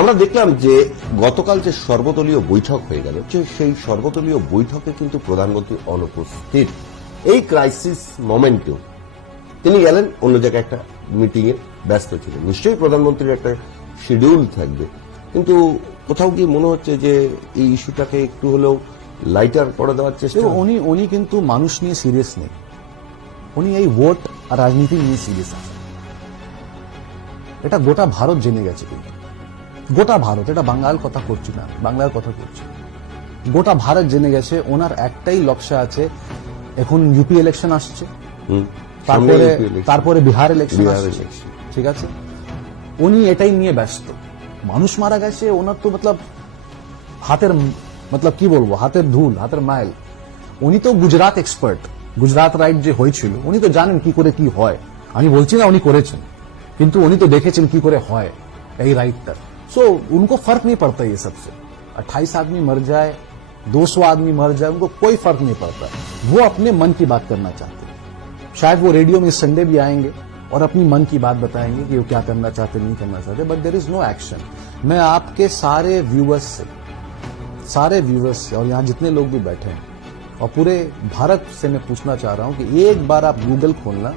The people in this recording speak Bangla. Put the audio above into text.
আমরা দেখলাম যে গতকাল যে সর্বদলীয় বৈঠক হয়ে গেল, যে সেই সর্বদলীয় বৈঠকে কিন্তু প্রধানমন্ত্রী অনুপস্থিত। এই ক্রাইসিস মোমেন্টেও তিনি গেলেন অন্য জায়গায় একটা মিটিং এ ব্যস্ত ছিলেন। নিশ্চয়ই প্রধানমন্ত্রীর একটা শিডিউল থাকবে, কিন্তু কোথাও গিয়ে মনে হচ্ছে যে এই ইস্যুটাকে একটু হলেও লাইটার করে দেওয়ার চেষ্টা। উনি কিন্তু মানুষ নিয়ে সিরিয়াস নেই, উনি এই ভোট আর রাজনীতি নিয়ে সিরিয়াস আছে। এটা গোটা ভারত জেনে গেছে, কিন্তু গোটা ভারত, এটা বাঙাল কথা করছি না, বাংলার কথা করছি, গোটা ভারত জেনে গেছে ওনার একটাই লক্ষ্য আছে। এখন ইউপি ইলেকশন আসছে, তারপরে বিহার ইলেকশন আসছে, ঠিক আছে, উনি এটাই নিয়ে ব্যস্ত। মানুষ মারা গেছে ওনার তো হাতের কি বলবো, হাতের ধুল, হাতের মাইল। উনি তো গুজরাট এক্সপার্ট, গুজরাট রাইট যে হয়েছিল উনি তো জানেন কি করে কি হয়। আমি বলছি না উনি করেছেন, কিন্তু উনি তো দেখেছেন কি করে হয় এই রাইটটা। सो उनको फर्क नहीं पड़ता ये सबसे। 28 आदमी मर जाए, 200 आदमी मर जाए, उनको कोई फर्क नहीं पड़ता। वो अपने मन की बात करना चाहते हैं। शायद वो रेडियो में संडे भी आएंगे और अपनी मन की बात बताएंगे कि वो क्या करना चाहते, नहीं करना चाहते, but there is no action. मैं आपके सारे व्यूअर्स से और यहाँ जितने लोग भी बैठे हैं और पूरे भारत से मैं पूछना चाह रहा हूं कि एक बार आप गूगल खोलना,